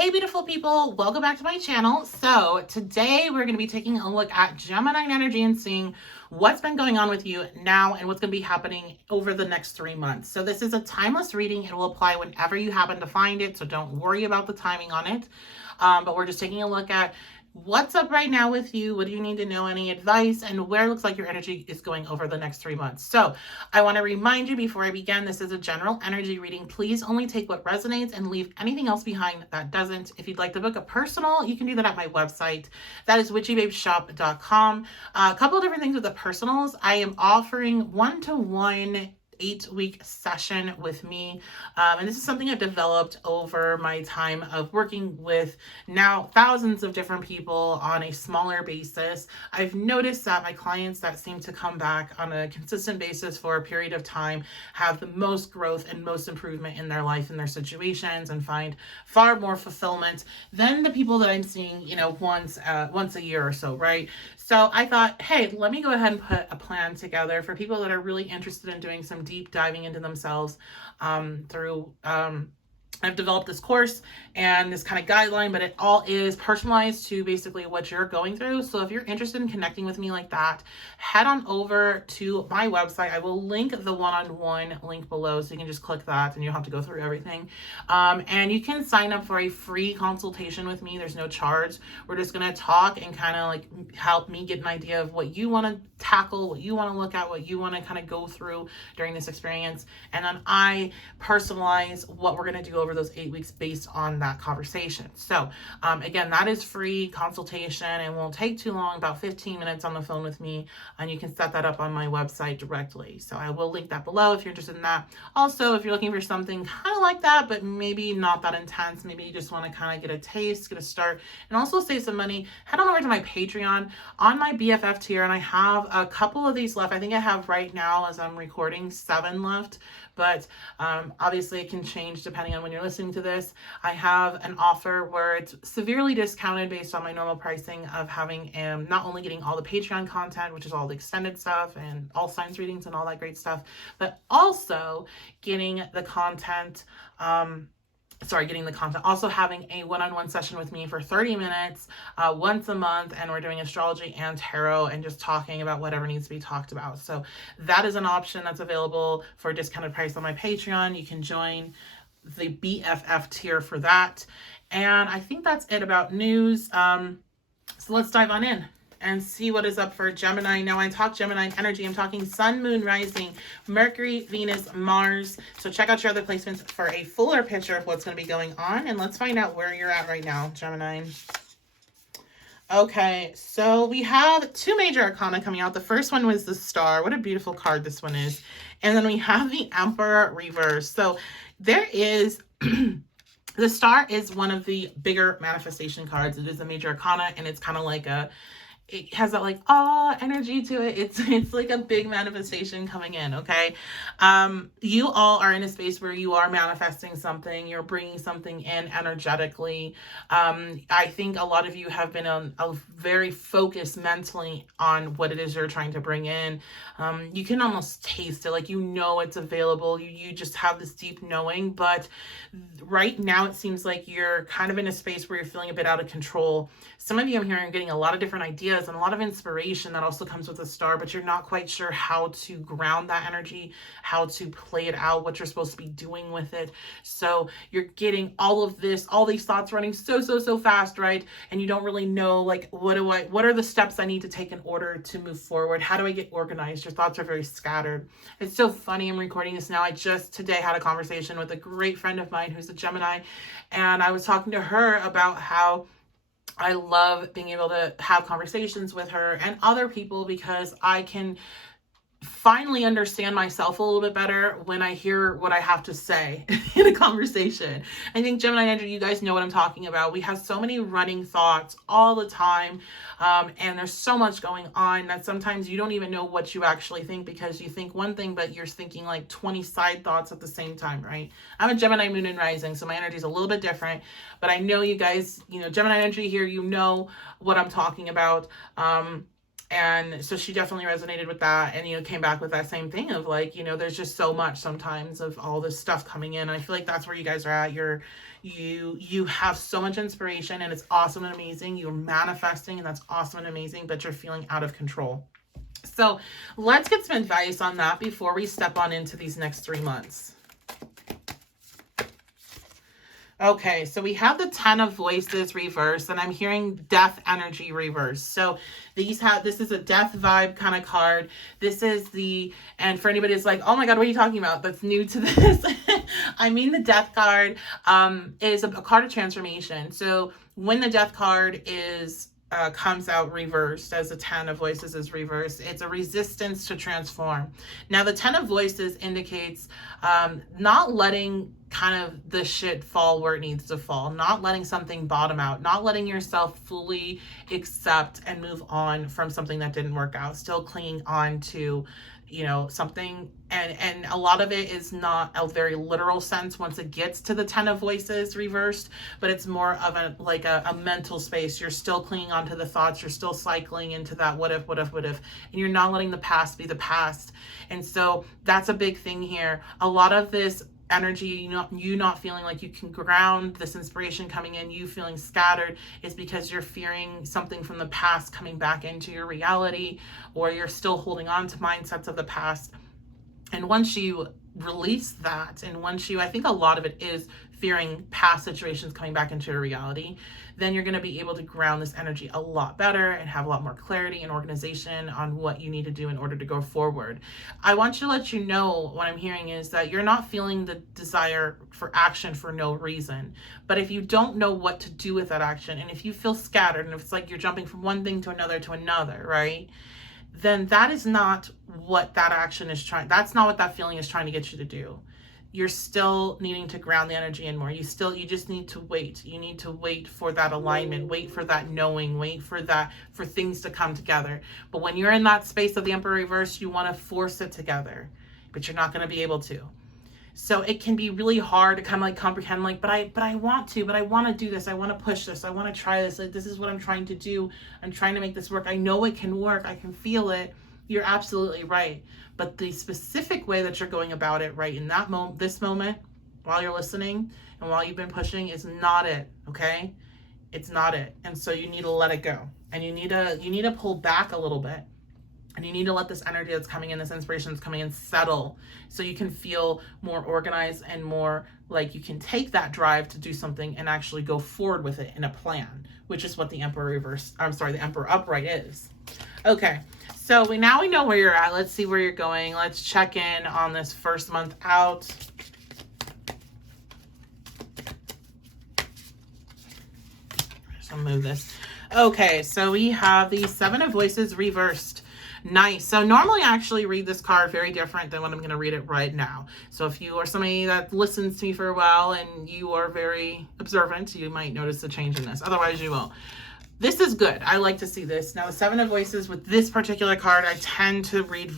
Hey beautiful people, welcome back to my channel. So today we're going to be taking a look at Gemini energy and seeing what's been going on with you now and what's going to be happening over the next 3 months. So this is a timeless reading. It will apply whenever you happen to find it, so don't worry about the timing on it. But we're just taking a look at what's up right now with you, what do you need to know, any advice, and where it looks like your energy is going over the next 3 months. So I want to remind you before I begin, this is a general energy reading. Please only take what resonates and leave anything else behind that doesn't. If you'd like to book a personal, you can do that at my website. That is witchybabeshop.com. A couple of different things with the personals. I am offering one-to-one 8-week session with me. And this is something I've developed over my time of working with now thousands of different people on a smaller basis. I've noticed that my clients that seem to come back on a consistent basis for a period of time have the most growth and most improvement in their life and their situations and find far more fulfillment than the people that I'm seeing, once a year or so, right? So I thought, hey, let me go ahead and put a plan together for people that are really interested in doing some deep diving into themselves through I've developed this course and this kind of guideline, but it all is personalized to basically what you're going through. So if you're interested in connecting with me like that, head on over to my website. I will link the one-on-one link below, so you can just click that and you don't have to go through everything. And you can sign up for a free consultation with me. There's no charge. We're just going to talk and kind of like help me get an idea of what you want to tackle, what you want to look at, what you want to kind of go through during this experience. And then I personalize what we're going to do over those 8 weeks based on that conversation. So again, that is free consultation and won't take too long, about 15 minutes on the phone with me, and you can set that up on my website directly. So I will link that below if you're interested in that. Also, if you're looking for something kind of like that, but maybe not that intense, maybe you just want to kind of get a taste, get a start, and also save some money, head on over to my Patreon on my BFF tier, and I have a couple of these left. I think I have right now, as I'm recording, 7 left. But obviously it can change depending on when you're listening to this. I have an offer where it's severely discounted based on my normal pricing of having not only getting all the Patreon content, which is all the extended stuff and all signs readings and all that great stuff, but also getting the content, also having a one-on-one session with me for 30 minutes once a month, and we're doing astrology and tarot and just talking about whatever needs to be talked about. So that is an option that's available for a discounted price on my Patreon. You can join the BFF tier for that. And I think that's it about news. So let's dive on in and see what is up for Gemini. Now, I talk Gemini energy. I'm talking Sun, Moon, Rising, Mercury, Venus, Mars. So check out your other placements for a fuller picture of what's going to be going on. And let's find out where you're at right now, Gemini. Okay, so we have 2 major arcana coming out. The first one was the Star. What a beautiful card this one is. And then we have the Emperor reverse. So there is... The Star is one of the bigger manifestation cards. It is a major arcana, and it's kind of like it has that like energy to it. It's like a big manifestation coming in. Okay, you all are in a space where you are manifesting something. You're bringing something in energetically. I think a lot of you have been very focused mentally on what it is you're trying to bring in. You can almost taste it, like it's available. You just have this deep knowing. But right now it seems like you're kind of in a space where you're feeling a bit out of control. Some of you, I'm hearing, are getting a lot of different ideas and a lot of inspiration that also comes with the Star, but you're not quite sure how to ground that energy, how to play it out, what you're supposed to be doing with it. So you're getting all these thoughts running so fast, right? And you don't really know, like, what are the steps I need to take in order to move forward? How do I get organized? Your thoughts are very scattered. It's so funny. I'm recording this now. I just today had a conversation with a great friend of mine who's a Gemini, and I was talking to her about how I love being able to have conversations with her and other people because I can finally understand myself a little bit better when I hear what I have to say in a conversation. I think Gemini energy, you guys know what I'm talking about. We have so many running thoughts all the time, and there's so much going on that sometimes you don't even know what you actually think because you think one thing, but you're thinking like 20 side thoughts at the same time, right? I'm a Gemini moon and rising, so my energy is a little bit different, but I know you guys, Gemini energy here, what I'm talking about. And so she definitely resonated with that and, came back with that same thing of like, there's just so much sometimes of all this stuff coming in. And I feel like that's where you guys are at. You're You have so much inspiration, and it's awesome and amazing. You're manifesting, and that's awesome and amazing, but you're feeling out of control. So let's get some advice on that before we step on into these next 3 months. Okay, so we have the 10 of Voices reversed, and I'm hearing death energy reversed. So this is a death vibe kind of card. This is and for anybody that's like, oh my God, what are you talking about? That's new to this. I mean, the death card is a card of transformation. So when the death card comes out reversed, as the 10 of Voices is reversed, it's a resistance to transform. Now, the 10 of Voices indicates not letting kind of the shit fall where it needs to fall, not letting something bottom out, not letting yourself fully accept and move on from something that didn't work out, still clinging on to something, and a lot of it is not a very literal sense once it gets to the 10 of Voices reversed, but it's more of a mental space. You're still clinging on to the thoughts, you're still cycling into that what if, and you're not letting the past be the past. And so that's a big thing here. A lot of this energy, you not feeling like you can ground, this inspiration coming in, you feeling scattered, is because you're fearing something from the past coming back into your reality, or you're still holding on to mindsets of the past. And once you release that, and I think a lot of it is fearing past situations coming back into your reality, then you're going to be able to ground this energy a lot better and have a lot more clarity and organization on what you need to do in order to go forward. I want to let you know, what I'm hearing is that you're not feeling the desire for action for no reason. But if you don't know what to do with that action, and if you feel scattered, and if it's like you're jumping from one thing to another, right? Then that is not what that action is that's not what that feeling is trying to get you to do. You're still needing to ground the energy in more. You just need to wait. You need to wait for that alignment, wait for that knowing, wait for things to come together. But when you're in that space of the Emperor reverse, you want to force it together, but you're not going to be able to. So it can be really hard to kind of comprehend, but I want to do this. I want to push this. I want to try this. This is what I'm trying to do. I'm trying to make this work. I know it can work. I can feel it. You're absolutely right. But the specific way that you're going about it right in that this moment, while you're listening and while you've been pushing, is not it. Okay? It's not it. And so you need to let it go. And you need to pull back a little bit. And you need to let this energy that's coming in, this inspiration that's coming in, settle, so you can feel more organized and more like you can take that drive to do something and actually go forward with it in a plan, which is what the Emperor upright is. Okay, so now we know where you're at. Let's see where you're going. Let's check in on this first month out. So move this. Okay, so we have the 7 of Voices reversed. Nice. So normally I actually read this card very different than what I'm going to read it right now. So if you are somebody that listens to me for a while and you are very observant, you might notice a change in this. Otherwise you won't. This is good. I like to see this. Now the 7 of Voices with this particular card, I tend to read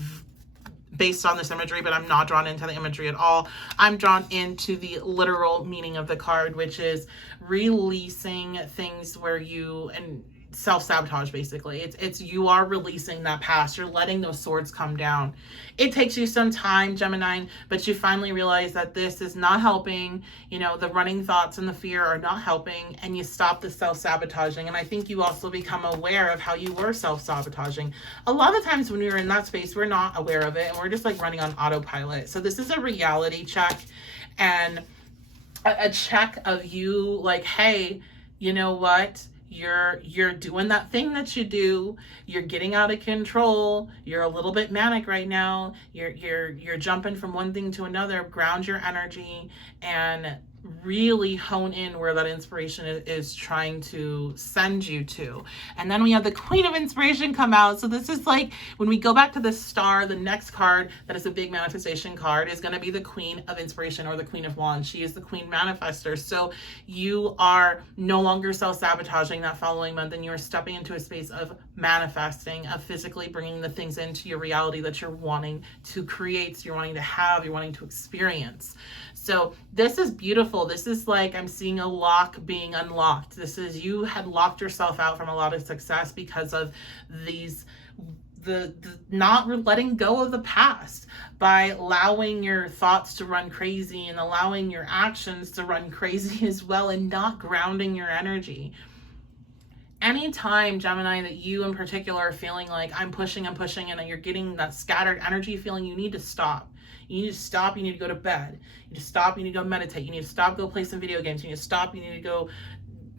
based on this imagery, but I'm not drawn into the imagery at all. I'm drawn into the literal meaning of the card, which is releasing things where and self-sabotage, basically. It's you are releasing that past. You're letting those swords come down. It takes you some time, Gemini, but you finally realize that this is not helping. The running thoughts and the fear are not helping, and you stop the self-sabotaging. And I think you also become aware of how you were self-sabotaging. A lot of times when we're in that space, we're not aware of it, and we're just running on autopilot. So this is a reality check, and a check of you hey, you know what? You're doing that thing that you do. You're getting out of control. You're a little bit manic right now. You're jumping from one thing to another. Ground your energy and really hone in where that inspiration is trying to send you to. And then we have the Queen of Inspiration come out. So this is when we go back to the star, the next card that is a big manifestation card is going to be the Queen of Inspiration, or the Queen of Wands. She is the Queen Manifester. So you are no longer self-sabotaging that following month, and you are stepping into a space of manifesting, of physically bringing the things into your reality that you're wanting to create, you're wanting to have, you're wanting to experience. So this is beautiful. This is I'm seeing a lock being unlocked. This is, you had locked yourself out from a lot of success because of the not letting go of the past, by allowing your thoughts to run crazy and allowing your actions to run crazy as well, and not grounding your energy. Anytime, Gemini, that you in particular are feeling like I'm pushing, and you're getting that scattered energy feeling, you need to stop. You need to stop. You need to go to bed. You need to stop. You need to go meditate. You need to stop, go play some video games. You need to stop. You need to go.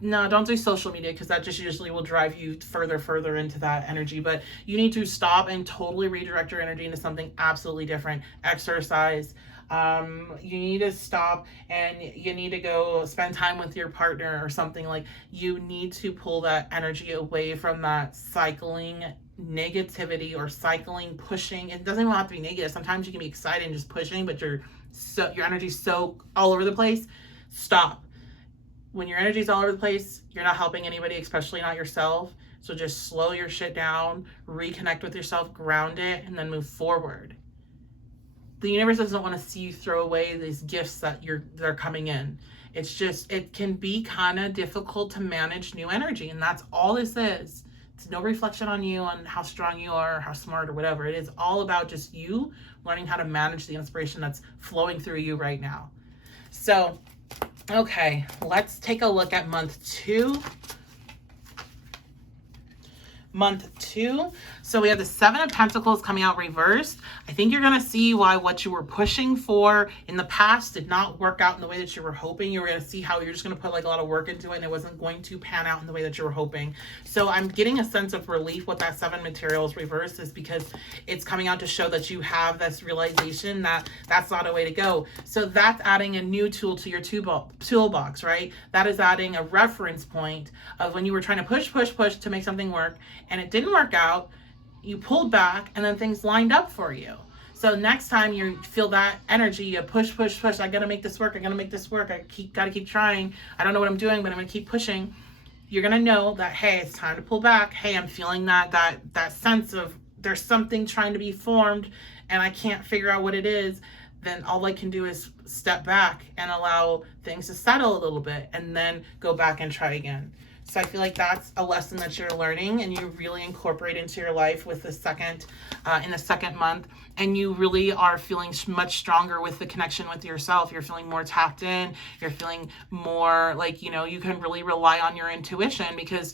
No, don't do social media, because that just usually will drive you further into that energy. But you need to stop and totally redirect your energy into something absolutely different. Exercise. You need to stop and you need to go spend time with your partner or something. Like, you need to pull that energy away from that cycling negativity or cycling pushing. It doesn't even have to be negative. Sometimes you can be excited and just pushing, but your energy's so all over the place. Stop. When your energy's all over the place, you're not helping anybody, especially not yourself. So just slow your shit down, reconnect with yourself, ground it, and then move forward. The universe doesn't want to see you throw away these gifts that they're coming in. It's just, it can be kind of difficult to manage new energy, and that's all this is. It's no reflection on you, on how strong you are, or how smart or whatever. It is all about just you learning how to manage the inspiration that's flowing through you right now. So, okay, let's take a look at month 2. Month 2. So we have the 7 of Pentacles coming out reversed. I think you're going to see why what you were pushing for in the past did not work out in the way that you were hoping. You were going to see how you're just going to put like a lot of work into it and it wasn't going to pan out in the way that you were hoping. So I'm getting a sense of relief with that 7 materials reversed, is because it's coming out to show that you have this realization that that's not a way to go. So that's adding a new tool to your toolbox, right? That is adding a reference point of when you were trying to push to make something work and it didn't work out. You pulled back and then things lined up for you. So next time you feel that energy, you push. I gotta make this work. Gotta keep trying. I don't know what I'm doing, but I'm gonna keep pushing. You're gonna know that, hey, it's time to pull back. Hey, I'm feeling that sense of there's something trying to be formed and I can't figure out what it is. Then all I can do is step back and allow things to settle a little bit and then go back and try again. So I feel like that's a lesson that you're learning and you really incorporate into your life with the second, in the second month. And you really are feeling much stronger with the connection with yourself. You're feeling more tapped in. You're feeling more like, you know, you can really rely on your intuition, because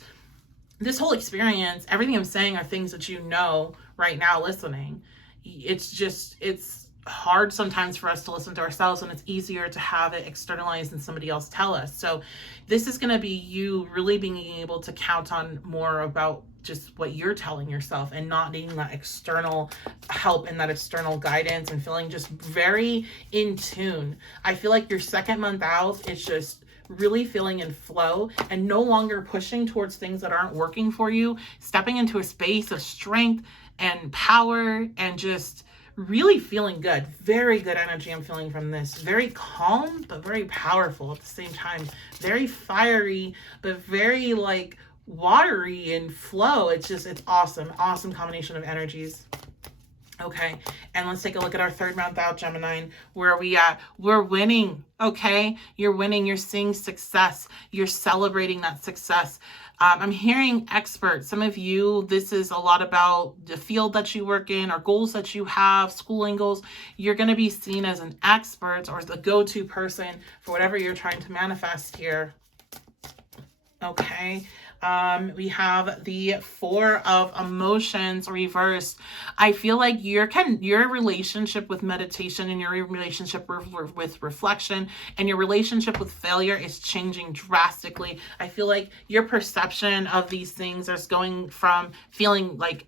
this whole experience, everything I'm saying are things that you know right now listening. It's hard sometimes for us to listen to ourselves, and it's easier to have it externalized and somebody else tell us. So this is going to be you really being able to count on more about just what you're telling yourself and not needing that external help and that external guidance, and feeling just very in tune. I feel like your second month out, it's just really feeling in flow and no longer pushing towards things that aren't working for you, stepping into a space of strength and power and just really feeling good. Very good energy I'm feeling from this. Very calm, but very powerful at the same time. Very fiery, but very like watery and flow. It's awesome. Awesome combination of energies. Okay, and let's take a look at our third month out, Gemini. Where are we at? We're winning, okay? You're winning. You're seeing success. You're celebrating that success. I'm hearing experts. Some of you, this is a lot about the field that you work in or goals that you have, schooling goals. You're going to be seen as an expert or the go-to person for whatever you're trying to manifest here. Okay. We have the 4 of Emotions reversed. I feel like your relationship with meditation and your relationship with reflection and your relationship with failure is changing drastically. I feel like your perception of these things is going from feeling like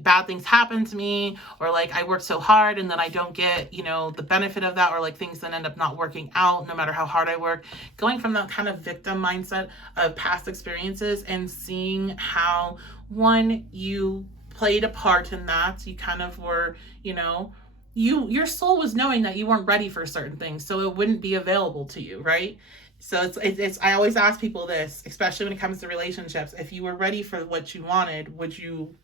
bad things happen to me, or like I work so hard and then I don't get, the benefit of that, or like things that end up not working out no matter how hard I work, going from that kind of victim mindset of past experiences and seeing how, one, you played a part in that. You kind of were, your soul was knowing that you weren't ready for certain things, so it wouldn't be available to you, right? So it's I always ask people this, especially when it comes to relationships. If you were ready for what you wanted, would you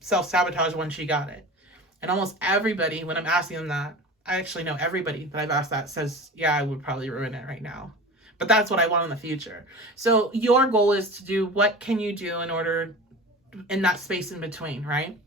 self-sabotage once you got it? And almost everybody, when I'm asking them that, I actually know everybody that I've asked that says, yeah, I would probably ruin it right now. But that's what I want in the future. So your goal is to do what can you do in order in that space in between, right?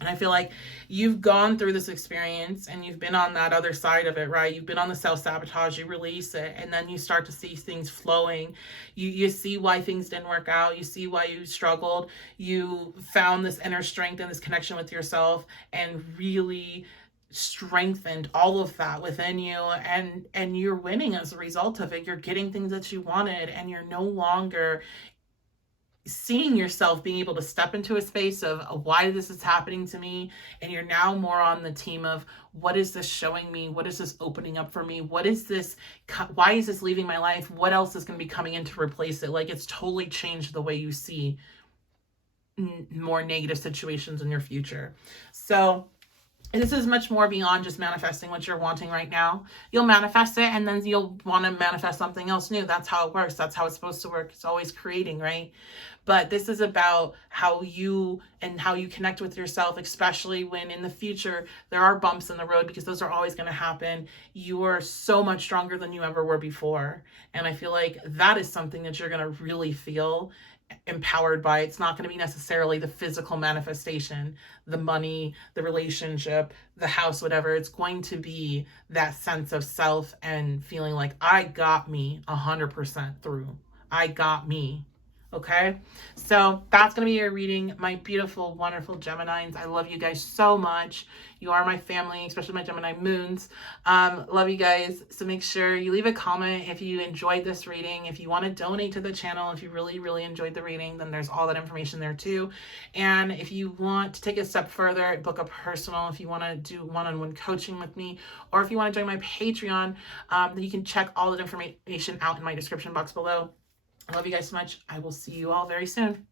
And I feel like you've gone through this experience and you've been on that other side of it, right? You've been on the self-sabotage, you release it, and then you start to see things flowing. You see why things didn't work out. You see why you struggled. You found this inner strength and this connection with yourself and really strengthened all of that within you, and you're winning as a result of it. You're getting things that you wanted, and you're no longer seeing yourself being able to step into a space of why this is happening to me, and you're now more on the team of what is this showing me, what is this opening up for me, what is this, why is this leaving my life, what else is going to be coming in to replace it. Like, it's totally changed the way you see more negative situations in your future. So this is much more beyond just manifesting what you're wanting right now. You'll manifest it, and then you'll want to manifest something else new. That's how it works. That's how it's supposed to work. It's always creating, right? But this is about how you connect with yourself, especially when in the future there are bumps in the road, because those are always going to happen. You are so much stronger than you ever were before. And I feel like that is something that you're going to really feel empowered by. It's not going to be necessarily the physical manifestation, the money, the relationship, the house, whatever. It's going to be that sense of self and feeling like I got me 100% through. I got me. Okay, so that's going to be your reading, my beautiful, wonderful Geminines. I love you guys so much. You are my family, especially my Gemini moons. Love you guys. So make sure you leave a comment if you enjoyed this reading. If you want to donate to the channel, if you really, really enjoyed the reading, then there's all that information there too. And if you want to take a step further, book a personal, if you want to do one-on-one coaching with me, or if you want to join my Patreon, then you can check all that information out in my description box below. I love you guys so much. I will see you all very soon.